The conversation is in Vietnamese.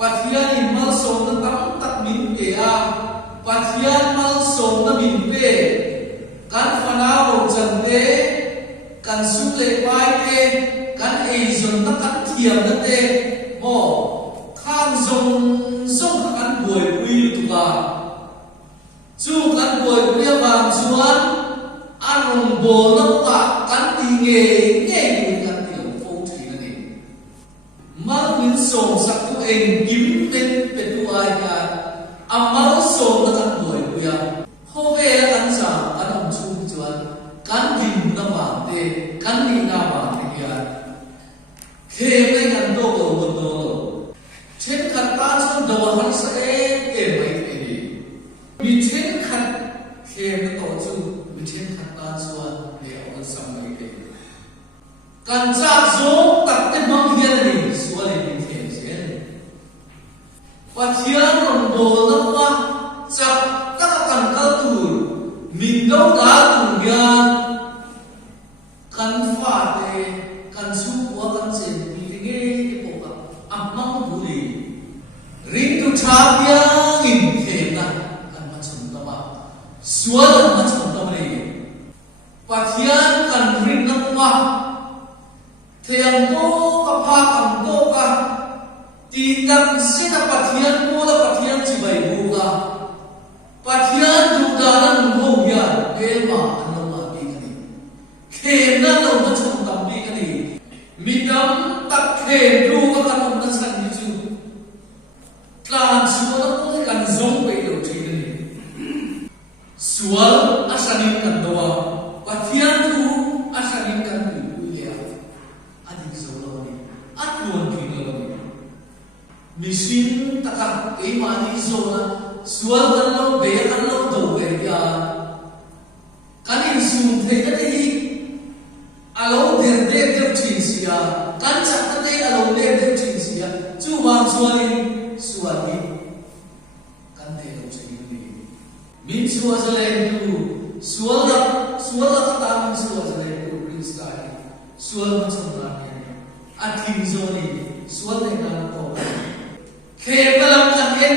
Pathian in mal som na tam tak min pe a pathian mal som na min pe kan fana ro chan te kan su le pai te kan ei zon na kan thiam na te mo khang zong kan boi pui tu ka chu kan boi pui wang chuan anong bol na pa kan ti nge ni kan ti lo fo thi na ni mal min som sak tu en kim pen pe tu ai ka amal som na kan boi pui a ho ve la kan sa kan om chu chuan kan din na ma te kan ni na ma te ya khe mai kan do go do chen khat ta chuan do han sa e mai te ni mi chen khat khe na to chu mi chen khat ta chuan le on sam mai te kan cha zo tak te mang hian ni sual ni the se pathian on bol na pa chak tak kan kal tu min do da tu ya kan fa te kan su wa kan se ni nge ni po ka amang bu ni ring tu tha ya in the na kan ma chum ta ma sual ma chum ta ma ni pathian kan ring na pa theyang to ka pha kam to ka ti kam se na pathian mo la pathian chi bai bu ka pathian du da na nu ho ya ke ma ano ma bi ka ni khe na lo ma chum tam bi ka ni mi dam tak khe du ka kan na san ni chu tlan su na ko kan zong bai lo chi ni sual asanin kan doa pathian tu asanin kan bu ya adik so lo ni atluan ki lo ni misin taka e mani zo na sual kan lo be kan lo do be ya kan in sum the ta hi alo der de de chin sia kan chak ta te alo de de chin sia chu wang sualin suali kan de lo chin ni min sual le tu sual ka ta min sual le tu ring sky sual ma cham na ni athim zo ni sual le na ko khe palam kan en